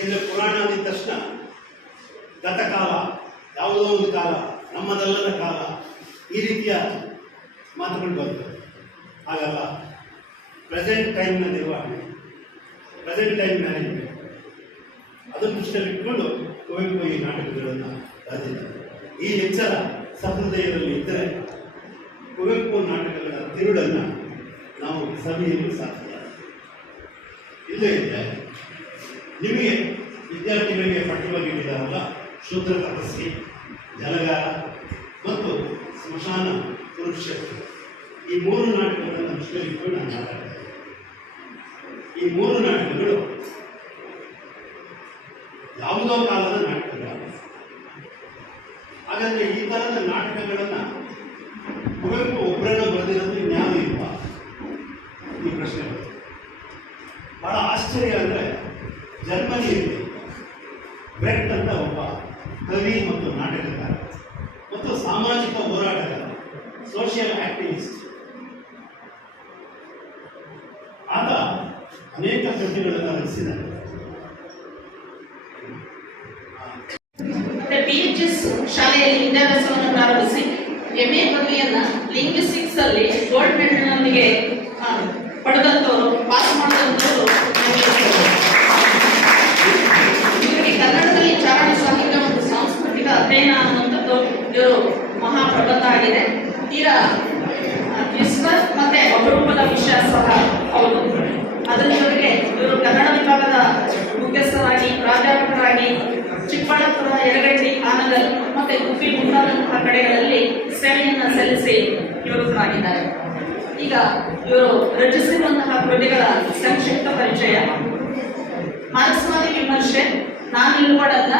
ಯಾಕೆಂದರೆ ಪುರಾಣ ಅಂದಿದ ತಕ್ಷಣ ಗತಕಾಲ, ಯಾವುದೋ ಒಂದು ಕಾಲ, ನಮ್ಮದಲ್ಲದ ಕಾಲ, ಈ ರೀತಿಯ ಮಾತುಗಳು ಬರ್ತವೆ. ಹಾಗಲ್ಲ, ಪ್ರೆಸೆಂಟ್ ಟೈಮ್ನ ನಿರ್ವಹಣೆ, ಪ್ರೆಸೆಂಟ್ ಟೈಮ್ ಮ್ಯಾನೇಜ್ಮೆಂಟ್, ಅದನ್ನು ದೃಷ್ಟಿಯಲ್ಲಿಟ್ಟುಕೊಂಡು ಕುವೆಂಪು ಈ ನಾಟಕಗಳನ್ನು ಬರೆದಿದ್ದಾರೆ. ಈ ಎಚ್ಚರ ಸಹೃದಯದಲ್ಲಿ ಇದ್ದರೆ ಕುವೆಂಪು ನಾಟಕಗಳ ತಿರುಳನ್ನು ನಾವು ಸವಿಯಲು ಸಾಧ್ಯ. ಇಲ್ಲೇ ಇದ್ದರೆ ನಿಮಗೆ ವಿದ್ಯಾರ್ಥಿಗಳಿಗೆ ಪಠ್ಯವಾಗಿ ನೀಡಿದಾರಲ್ಲ, ಶೂದ್ರ ತಪಸ್ವಿ, ಜಲಗಾರ ಮತ್ತು ಸ್ಮಶಾನ ಕುರುಕ್ಷೇತ್ರ, ಈ 3 ನಾಟಕಗಳನ್ನು ದೃಷ್ಟಿಯಲ್ಲಿಟ್ಟುಕೊಂಡು ನಾನು ಮಾತಾಡ್ತೇನೆ. ಈ 3 ನಾಟಕಗಳು ಯಾವುದೋ ಕಾಲದ ನಾಟಕಗಳು. ಹಾಗಾದರೆ ಈ ಥರದ ನಾಟಕಗಳನ್ನು ಕುವೆಂಪು ಒಬ್ಬರನ್ನ ಬರೆದಿರೋದು ಇನ್ಯಾವುದು ಇಲ್ವಾ? ಈ ಪ್ರಶ್ನೆ ಬಹಳ ಆಶ್ಚರ್ಯ. ಅಂದರೆ ಜರ್ಮನಿಯಲ್ಲಿ ಬ್ರೆಟ್ ಅಂತ ಒಬ್ಬ ಕವಿ ಮತ್ತು ನಾಟಕಕಾರ ಮತ್ತು ಸಾಮಾಜಿಕ ಹೋರಾಟಗಾರ, ಸೋಷಿಯಲ್ ಆಕ್ಟಿವಿಸ್ಟ್, ಆತ ಅನೇಕ ಕೃತಿಗಳನ್ನು ರಚಿಸಿದ್ದಾರೆ. PHS ಶಾಲೆಯಲ್ಲಿ ವಿದ್ಯಾಭ್ಯಾಸವನ್ನು ಪ್ರಾರಂಭಿಸಿ MA ಪದವಿಯನ್ನು ಲಿಂಗ್ವಿಸ್ಟಿಕ್ಸ್ ಅಲ್ಲಿ ಗೋಲ್ಡ್ ಮೆಡಲ್ನೊಂದಿಗೆ ಪಡೆದಂಥವರು, ಪಾಸ್ ಮಾಡಿದಂಥವರು ಇವರಿಗೆ ಕನ್ನಡದಲ್ಲಿ ಚಾರಣ ಸಾಹಿತ್ಯ ಮತ್ತು ಸಾಂಸ್ಕೃತಿಕ ಅಧ್ಯಯನ ಅನ್ನುವಂಥದ್ದು ಇವರು ಮಹಾಪ್ರಬಂಧ ಆಗಿದೆ. ತೀರಾ ಕ್ಲಿಷ್ಟ ಮತ್ತೆ ಅಪರೂಪದ ವಿಷಯ ಸಹ ಹೌದು. ಅದರ ಜೊತೆಗೆ ಇವರು ಕನ್ನಡ ವಿಭಾಗದ ಮುಖ್ಯಸ್ಥರಾಗಿ, ಪ್ರಾಧ್ಯಾಪಕರಾಗಿ ಚಿಕ್ಕಬಳ್ಳಾಪುರ, ಯಡಗಂಡಿ, ಆನಗಲ್ ಮತ್ತೆ ಗುಬ್ಬಿ ಮುಂತಾದಂತಹ ಕಡೆಗಳಲ್ಲಿ ಸೇವೆಯನ್ನು ಸಲ್ಲಿಸಿ ನಿವೃತ್ತರಾಗಿದ್ದಾರೆ. ಈಗ ಇವರು ರಚಿಸಿರುವಂತಹ ಕೃತಿಗಳ ಸಂಕ್ಷಿಪ್ತ ಪರಿಚಯ: ಮಾರ್ಕ್ಸ್ವಾದಿ ವಿಮರ್ಶೆ, ನಾನಿಲ್ಲುವಡಲ್ಲ,